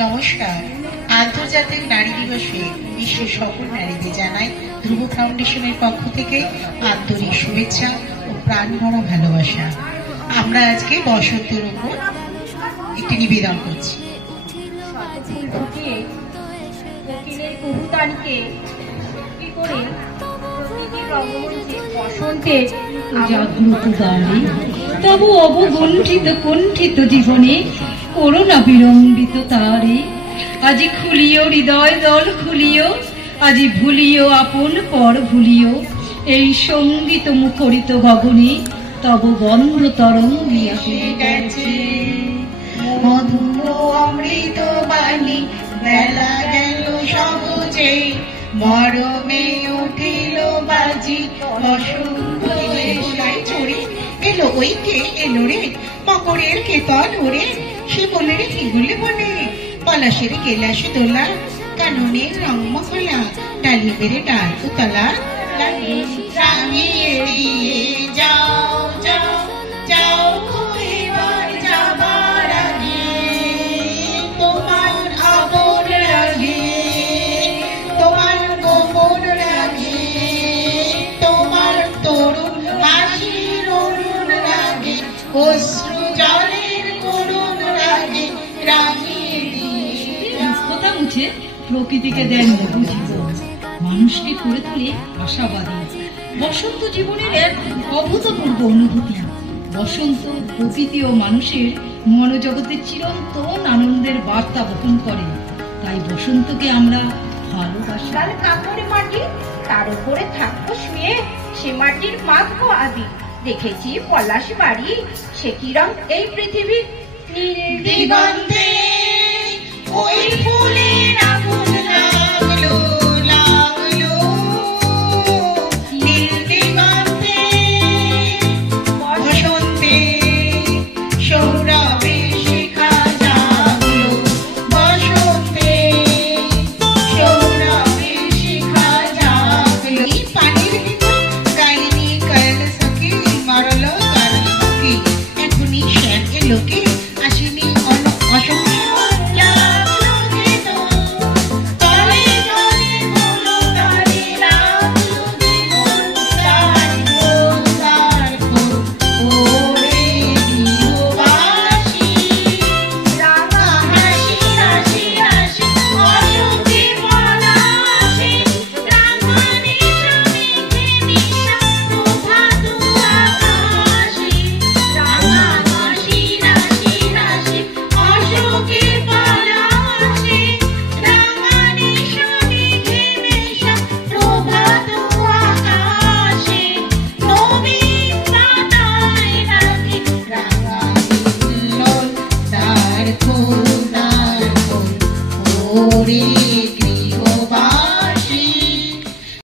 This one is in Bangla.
নমস্কার। আন্তর্জাতিক নারী দিবসে বিশ্বের সকল নারীদের জানাই ধ্রুব ফাউন্ডেশনের পক্ষ থেকে আন্তরিক শুভেচ্ছা ও প্রাণ ভরা ভালোবাসা। আমরা আজকে বসন্তের উপর একটি নিবেদন করছি। জাগ্রত দ্বারে তবু অবগুণ্ঠিত কুণ্ঠিত জীবনে করোনা বিলম্বিত তারে আজি খুলিও হৃদয় দল খুলিও, আজি ভুলিও আপন পর ভুলিও, এই সঙ্গীত মুখরিত গগনে তব বন্ধ তরঙ্গিয়াছে গেছে মধুর অমৃত বাণী, বেলা গেল সবুজে, মরমে উঠিল বাজি, বসন্ত চড়ে এলো ওই কে এলো রে, মকরের কেতন ওরে, সে বলে রে হিগুলে বলে, পলাশের কেলাসে দোলা, কাননের রং মহলা, ডালিমের ডাল উতলা, রাঙিয়ে দিয়ে যাও যাও যাও এবার যাবার আগে, তোমার আপন রাগে, তোমার গোপন রাগে, তোমার তরুণ হাসির অরুণ রাগে, অশ্রু জলের করুণ রাগে, রাঙিয়ে দিয়ে কথা মুছে প্রকৃতিকে দেন বুঝিব, মানুষকে করে তোলে আশাবাদী। বসন্ত জীবনের এক অভূতপূর্ব অনুভূতি। বসন্ত প্রকৃতি ও মানুষের মনোজগতের চিরন্তন আনন্দের বার্তা বহন করে। তাই বসন্তকে আমরা ভালোবাসি। তার কাপড়ে মাটি, তার উপরে থাকবো শুয়ে, সে মাটির মাখবো আদি, দেখেছি পলাশ বাড়ি, সে কি রং এই পৃথিবী, নীল দিগন্তে ওই ফুলের আগুন লাগলো লাগলো, নীল দিগন্তে বসন্তে সৌরভে শিখা জাগলো, বসন্তে সৌরভে শিখা জাগলো। এই পানির ভিতর গাইনি কাল সখী, মারলো গাল সখী, এখনই শ্যাম এলো কে, আসেনি অসংখ্য Glory.